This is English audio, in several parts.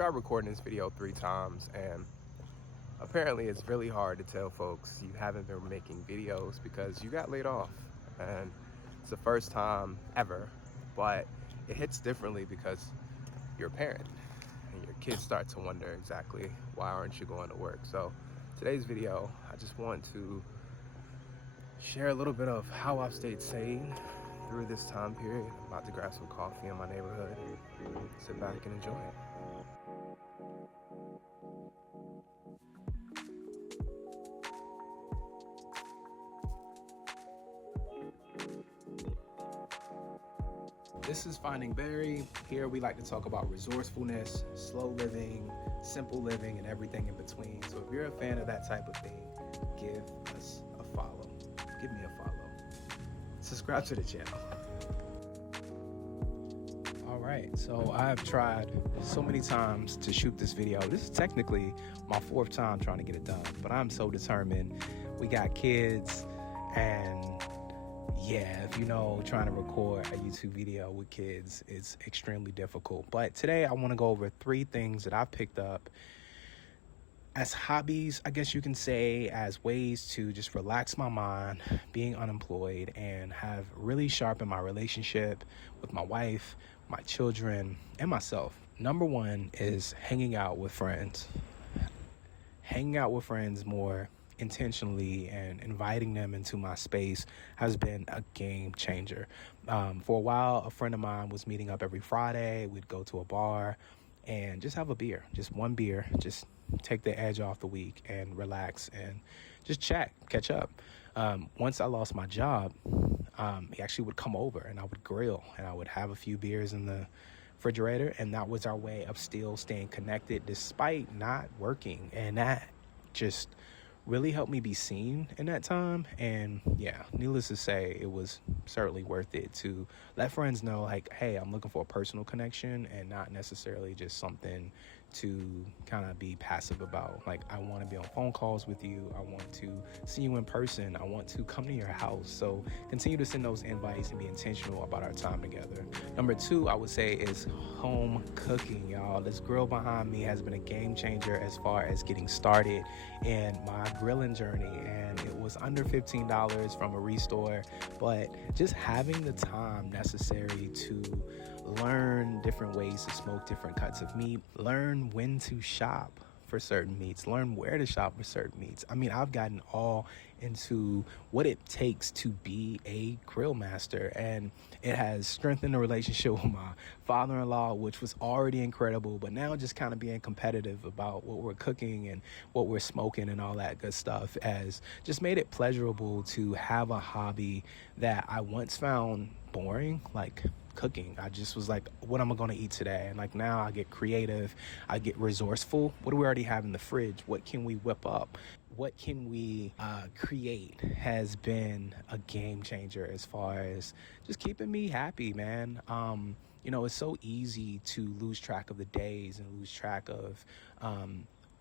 tried recording this video 3 times, and apparently it's really hard to tell folks you haven't been making videos because you got laid off. And it's the first time ever, but it hits differently because you're a parent and your kids start to wonder exactly why aren't you going to work. So today's video, I just want to share a little bit of how I've stayed sane through this time period. I'm about to grab some coffee in my neighborhood and sit back and enjoy it. This is Finding Barry. Here we like to talk about resourcefulness, slow living, simple living, and everything in between. So if you're a fan of that type of thing, give us a follow. Give me a follow. Subscribe to the channel. All right, so I've tried so many times to shoot this video. This is technically my 4th time trying to get it done, but I'm so determined. We got kids, and yeah, if you know, trying to record a YouTube video with kids is extremely difficult. But today I want to go over 3 things that I've picked up as hobbies, I guess you can say, as ways to just relax my mind being unemployed and have really sharpened my relationship with my wife, my children, and myself. Number 1 is hanging out with friends. Hanging out with friends more intentionally and inviting them into my space has been a game changer. For a while, a friend of mine was meeting up every Friday. We'd go to a bar and just have a beer, just one beer, just take the edge off the week and relax and just chat, catch up. Once I lost my job, he actually would come over and I would grill and I would have a few beers in the refrigerator, and that was our way of still staying connected despite not working. And that just really helped me be seen in that time. And yeah, needless to say, it was certainly worth it to let friends know, like, hey, I'm looking for a personal connection and not necessarily just something to kind of be passive about. Like, I want to be on phone calls with you. I want to see you in person. I want to come to your house. So continue to send those invites and be intentional about our time together. Number 2, I would say, is home cooking, y'all. This grill behind me has been a game changer as far as getting started in my grilling journey, and it was under $15 from a restore. But just having the time necessary to learn different ways to smoke different cuts of meat, learn when to shop for certain meats, learn where to shop for certain meats. I mean, I've gotten all into what it takes to be a grill master, and it has strengthened the relationship with my father-in-law, which was already incredible, but now just kind of being competitive about what we're cooking and what we're smoking and all that good stuff has just made it pleasurable to have a hobby that I once found boring, like cooking. I just was like, what am I going to eat today? And like, now I get creative, I get resourceful. What do we already have in the fridge? What can we whip up? What can we create? Has been a game changer as far as just keeping me happy, man. You know, it's so easy to lose track of the days and lose track of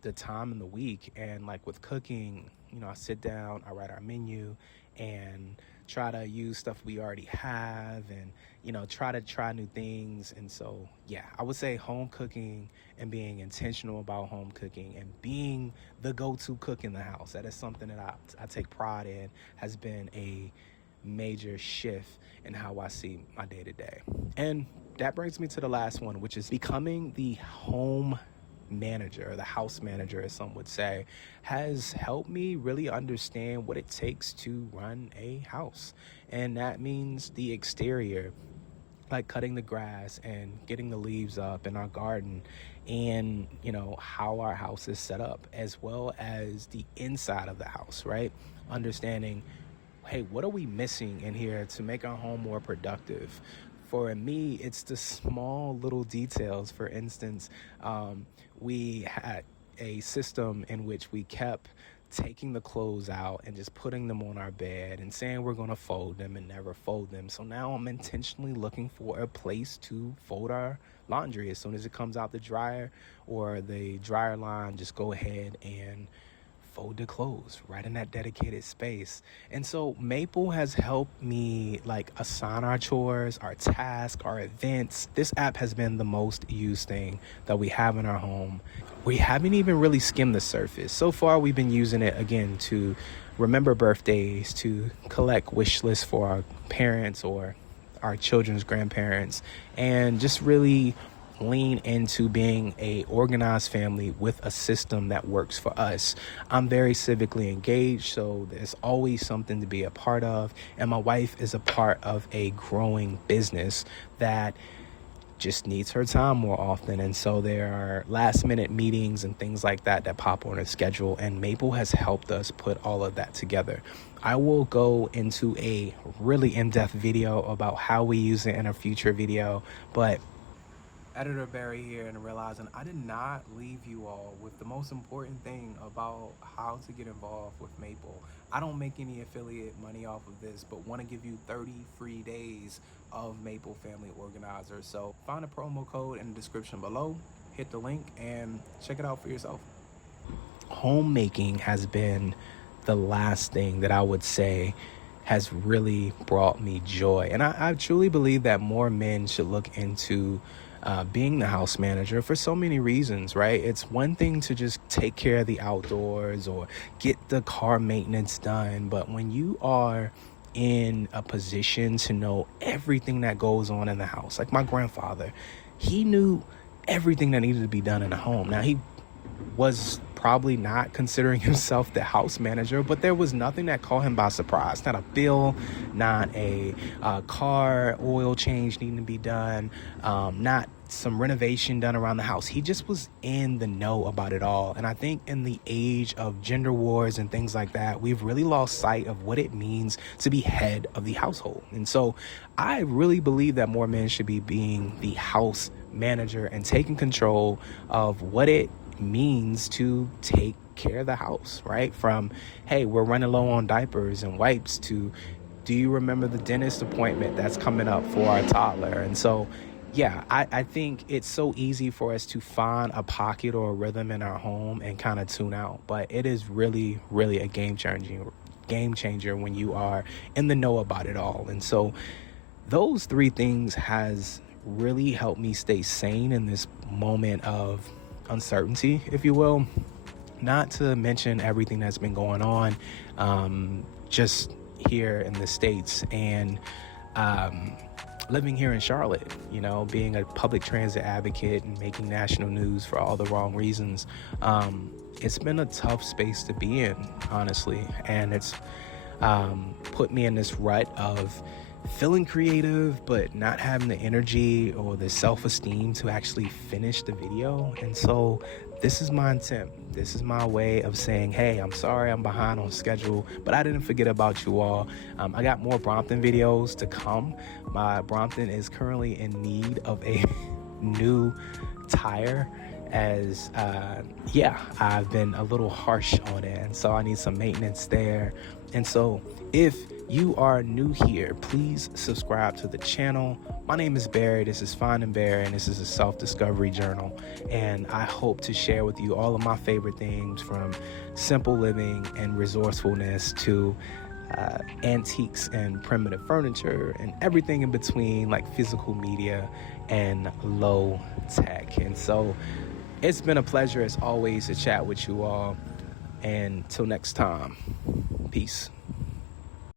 the time in the week. And like with cooking, you know, I sit down, I write our menu and try to use stuff we already have and, you know, try to try new things. And so, yeah, I would say home cooking and being intentional about home cooking and being the go-to cook in the house. That is something that I take pride in, has been a major shift in how I see my day-to-day. And that brings me to the last one, which is becoming the home manager, the house manager, as some would say, has helped me really understand what it takes to run a house. And that means the exterior, like cutting the grass and getting the leaves up in our garden, and, you know, how our house is set up, as well as the inside of the house, right? Understanding, hey, what are we missing in here to make our home more productive? For me, it's the small little details. For instance, we had a system in which we kept taking the clothes out and just putting them on our bed and saying we're going to fold them and never fold them. So now I'm intentionally looking for a place to fold our laundry. As soon as it comes out the dryer or the dryer line, just go ahead and folded clothes right in that dedicated space. And so Maple has helped me like assign our chores, our tasks, our events. This app has been the most used thing that we have in our home. We haven't even really skimmed the surface. So far, we've been using it again to remember birthdays, to collect wish lists for our parents or our children's grandparents, and just really lean into being a organized family with a system that works for us. I'm very civically engaged, so there's always something to be a part of, and my wife is a part of a growing business that just needs her time more often, and so there are last minute meetings and things like that that pop on her schedule, and Maple has helped us put all of that together. I will go into a really in-depth video about how we use it in a future video, but Editor Barry here, and realizing I did not leave you all with the most important thing about how to get involved with Maple. I don't make any affiliate money off of this, but want to give you 30 free days of Maple Family Organizer. So find a promo code in the description below, hit the link, and check it out for yourself. Homemaking has been the last thing that I would say has really brought me joy. And I truly believe that more men should look into being the house manager for so many reasons, right? It's one thing to just take care of the outdoors or get the car maintenance done, but when you are in a position to know everything that goes on in the house, like my grandfather, he knew everything that needed to be done in the home. Now, he was probably not considering himself the house manager, but there was nothing that caught him by surprise. Not a bill, not a car oil change needing to be done, not some renovation done around the house. He just was in the know about it all. And I think in the age of gender wars and things like that, we've really lost sight of what it means to be head of the household. And so I really believe that more men should be being the house manager and taking control of what it means to take care of the house, right? From, hey, we're running low on diapers and wipes, to, do you remember the dentist appointment that's coming up for our toddler? And so, yeah, I think it's so easy for us to find a pocket or a rhythm in our home and kind of tune out. But it is really, really a game changer when you are in the know about it all. And so those three things has really helped me stay sane in this moment of uncertainty, if you will, not to mention everything that's been going on just here in the States, and living here in Charlotte, you know, being a public transit advocate and making national news for all the wrong reasons. It's been a tough space to be in, honestly, and it's put me in this rut of feeling creative but not having the energy or the self-esteem to actually finish the video. And so this is my intent. This is my way of saying, hey, I'm sorry I'm behind on schedule, but I didn't forget about you all. I got more Brompton videos to come. My Brompton is currently in need of a new tire, as I've been a little harsh on it, and so I need some maintenance there. And so if you are new here, please subscribe to the channel. My name is Barry. This is Find and Barry, and this is a self-discovery journal. And I hope to share with you all of my favorite things, from simple living and resourcefulness to antiques and primitive furniture and everything in between, like physical media and low tech. And so it's been a pleasure as always to chat with you all. And till next time, peace.